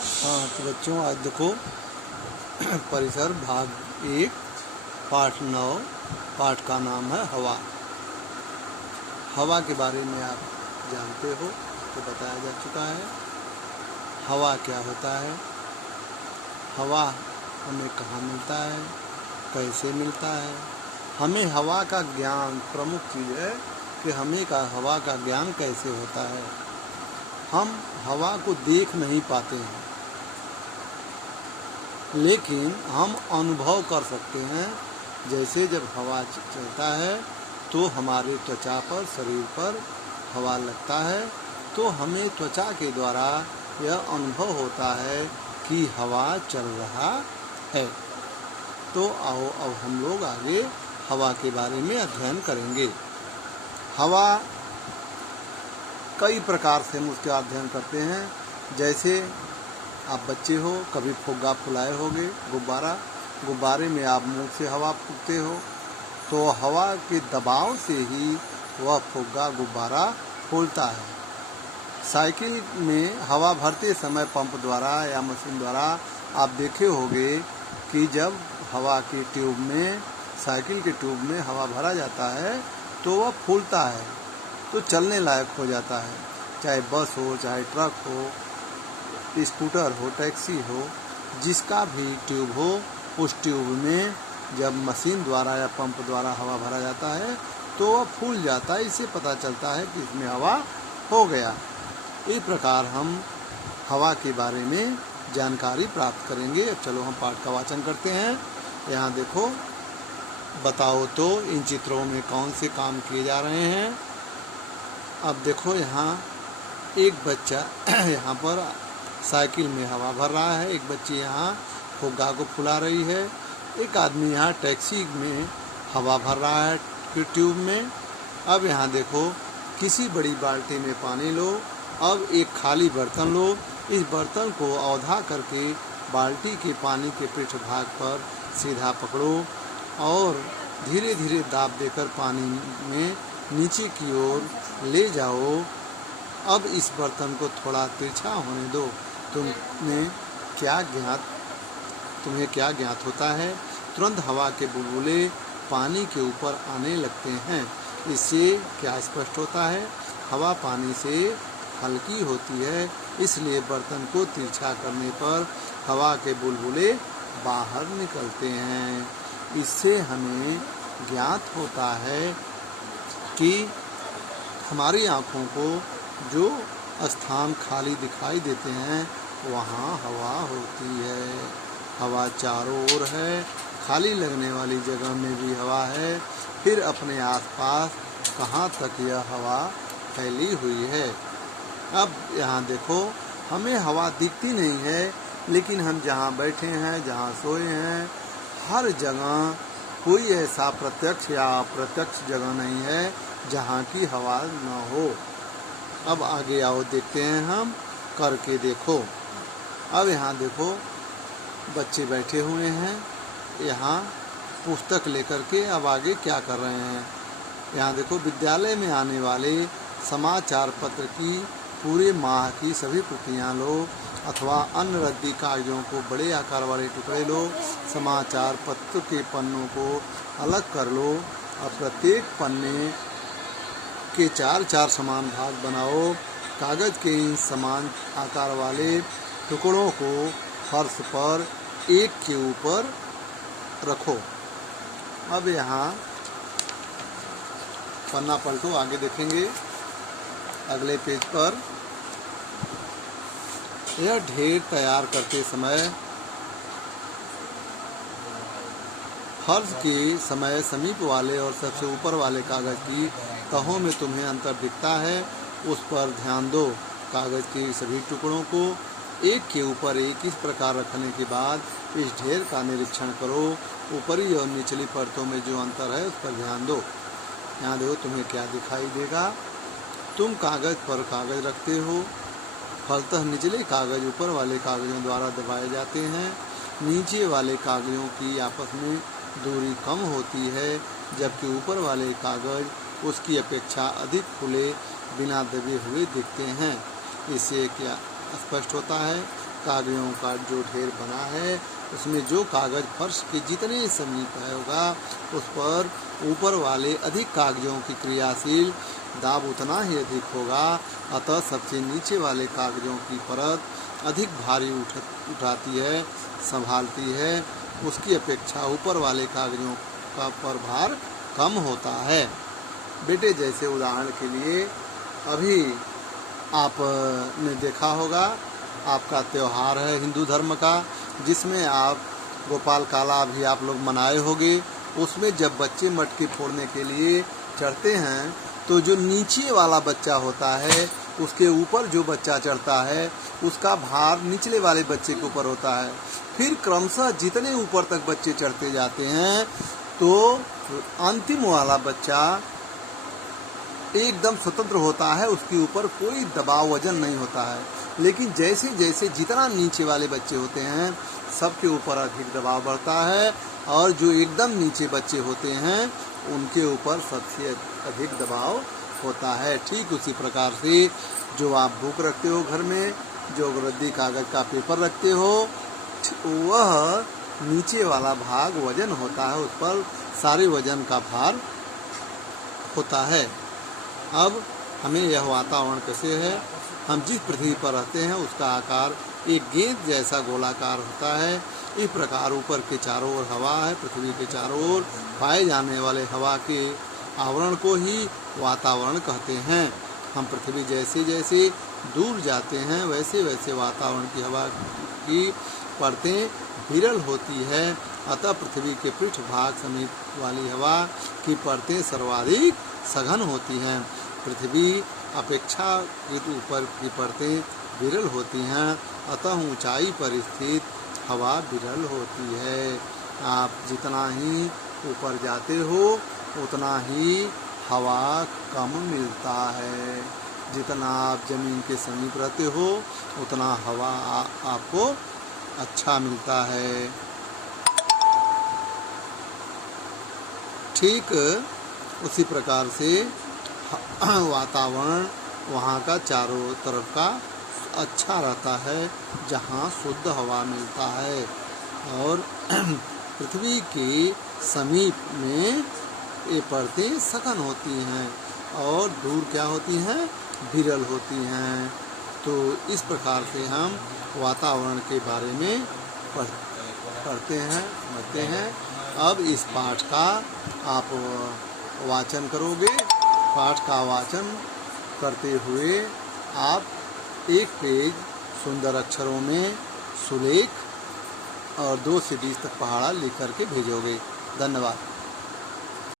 हाँ तो बच्चों आज देखो परिसर भाग 1 पाठ 9 पाठ का नाम है हवा। हवा के बारे में आप जानते हो तो बताया जा चुका है। हवा क्या होता है, हवा हमें कहाँ मिलता है, कैसे मिलता है। हमें हवा का ज्ञान, प्रमुख चीज़ है कि हमें हवा का ज्ञान कैसे होता है। हम हवा को देख नहीं पाते हैं, लेकिन हम अनुभव कर सकते हैं। जैसे जब हवा चलता है तो हमारे त्वचा पर, शरीर पर हवा लगता है तो हमें त्वचा के द्वारा यह अनुभव होता है कि हवा चल रहा है। तो आओ अब हम लोग आगे हवा के बारे में अध्ययन करेंगे। हवा कई प्रकार से हम उसका अध्ययन करते हैं। जैसे आप बच्चे हो, कभी फुग्गा फुलाए होगे, गुब्बारे में आप मुंह से हवा फूंकते हो तो हवा के दबाव से ही वह फुग्गा, गुब्बारा फूलता है। साइकिल में हवा भरते समय पंप द्वारा या मशीन द्वारा आप देखे होंगे कि जब हवा की ट्यूब में, साइकिल के ट्यूब में हवा भरा जाता है तो वह फूलता है, तो चलने लायक हो जाता है। चाहे बस हो, चाहे ट्रक हो, स्कूटर हो, टैक्सी हो, जिसका भी ट्यूब हो, उस ट्यूब में जब मशीन द्वारा या पंप द्वारा हवा भरा जाता है तो वह फूल जाता है। इससे पता चलता है कि इसमें हवा हो गया। इस प्रकार हम हवा के बारे में जानकारी प्राप्त करेंगे। अब चलो हम पाठ का वाचन करते हैं। यहाँ देखो, बताओ तो इन चित्रों में कौन से काम किए जा रहे हैं। अब देखो यहाँ एक बच्चा यहाँ पर साइकिल में हवा भर रहा है, एक बच्ची यहाँ फुग्गा को फुला रही है, एक आदमी यहाँ टैक्सी में हवा भर रहा है ट्यूब में। अब यहाँ देखो, किसी बड़ी बाल्टी में पानी लो, अब एक खाली बर्तन लो, इस बर्तन को औधा करके बाल्टी के पानी के पृष्ठ भाग पर सीधा पकड़ो और धीरे धीरे दाब देकर पानी में नीचे की ओर ले जाओ। अब इस बर्तन को थोड़ा तिरछा होने दो। तुम्हें क्या ज्ञात होता है? तुरंत हवा के बुलबुले पानी के ऊपर आने लगते हैं। इससे क्या स्पष्ट होता है? हवा पानी से हल्की होती है, इसलिए बर्तन को तिरछा करने पर हवा के बुलबुले बाहर निकलते हैं। इससे हमें ज्ञात होता है कि हमारी आँखों को जो स्थान खाली दिखाई देते हैं वहाँ हवा होती है। हवा चारों ओर है, खाली लगने वाली जगह में भी हवा है। फिर अपने आसपास कहाँ तक यह हवा फैली हुई है। अब यहाँ देखो, हमें हवा दिखती नहीं है, लेकिन हम जहाँ बैठे हैं, जहाँ सोए हैं, हर जगह कोई ऐसा प्रत्यक्ष या अप्रत्यक्ष जगह नहीं है जहाँ की हवा न हो। अब आगे आओ, देखते हैं हम करके। देखो, अब यहाँ देखो, बच्चे बैठे हुए हैं यहाँ पुस्तक लेकर के। अब आगे क्या कर रहे हैं? यहाँ देखो, विद्यालय में आने वाले समाचार पत्र की पूरे माह की सभी प्रतियाँ लो अथवा अन्य रद्दी कागजों को बड़े आकार वाले टुकड़े लो। समाचार पत्र के पन्नों को अलग कर लो और प्रत्येक पन्ने के 4-4 समान भाग बनाओ। कागज के इन समान आकार वाले टुकड़ों को फर्श पर एक के ऊपर रखो। अब यहाँ पन्ना पलटो, आगे देखेंगे अगले पेज पर। यह ढेर तैयार करते समय फर्श के समय समीप वाले और सबसे ऊपर वाले कागज की तहों में तुम्हें अंतर दिखता है, उस पर ध्यान दो। कागज के सभी टुकड़ों को एक के ऊपर एक इस प्रकार रखने के बाद इस ढेर का निरीक्षण करो। ऊपरी और निचली परतों में जो अंतर है उस पर ध्यान दो। यहाँ देखो, तुम्हें क्या दिखाई देगा। तुम कागज पर कागज रखते हो, फलतः निचले कागज ऊपर वाले कागजों द्वारा दबाए जाते हैं। नीचे वाले कागजों की आपस में दूरी कम होती है, जबकि ऊपर वाले कागज उसकी अपेक्षा अधिक खुले, बिना दबे हुए दिखते हैं। इससे क्या स्पष्ट होता है कागजों का जो ढेर बना है उसमें जो कागज फर्श के जितने समीप है होगा उस पर ऊपर वाले अधिक कागजों की क्रियाशील दाब उतना ही अधिक होगा। अतः सबसे नीचे वाले कागजों की परत अधिक भारी उठाती है, संभालती है, उसकी अपेक्षा ऊपर वाले कागजों का पर भार कम होता है। बेटे, जैसे उदाहरण के लिए अभी आपने देखा होगा आपका त्यौहार है हिंदू धर्म का, जिसमें आप गोपाल काला भी आप लोग मनाए होंगे। उसमें जब बच्चे मटकी फोड़ने के लिए चढ़ते हैं तो जो नीचे वाला बच्चा होता है उसके ऊपर जो बच्चा चढ़ता है उसका भार निचले वाले बच्चे के ऊपर होता है। फिर क्रमशः जितने ऊपर तक बच्चे चढ़ते जाते हैं तो अंतिम वाला बच्चा एकदम स्वतंत्र होता है, उसके ऊपर कोई दबाव वजन नहीं होता है। लेकिन जैसे जैसे जितना नीचे वाले बच्चे होते हैं सबके ऊपर अधिक दबाव बढ़ता है और जो एकदम नीचे बच्चे होते हैं उनके ऊपर सबसे अधिक दबाव होता है। ठीक उसी प्रकार से जो आप बुक रखते हो घर में, जो रद्दी कागज का पेपर रखते हो, वह नीचे वाला भाग वजन होता है, उस पर सारे वजन का भार होता है। अब हमें यह वातावरण कैसे है, हम जिस पृथ्वी पर रहते हैं उसका आकार एक गेंद जैसा गोलाकार होता है। इस प्रकार ऊपर के चारों ओर हवा है, पृथ्वी के चारों ओर पाए जाने वाले हवा के आवरण को ही वातावरण कहते हैं। हम पृथ्वी जैसे जैसे दूर जाते हैं वैसे वैसे वातावरण की हवा की परतें विरल होती है। अतः पृथ्वी के पृष्ठभाग समीप वाली हवा की परतें सर्वाधिक सघन होती हैं। पृथ्वी अपेक्षाकृत ऊपर की परतें विरल होती हैं, अतः ऊंचाई पर स्थित हवा विरल होती है। आप जितना ही ऊपर जाते हो उतना ही हवा कम मिलता है। जितना आप ज़मीन के समीप रहते हो उतना हवा आपको अच्छा मिलता है। ठीक उसी प्रकार से वातावरण वहाँ का चारों तरफ का अच्छा रहता है जहाँ शुद्ध हवा मिलता है। और पृथ्वी के समीप में ये परतें सघन होती हैं और दूर क्या होती हैं, विरल होती हैं। तो इस प्रकार से हम वातावरण के बारे में पढ़ते हैं, समझते हैं। अब इस पाठ का आप वाचन करोगे। पाठ का वाचन करते हुए आप एक पेज सुंदर अक्षरों में सुलेख और 2 से 20 तक पहाड़ा लिख करके भेजोगे। धन्यवाद।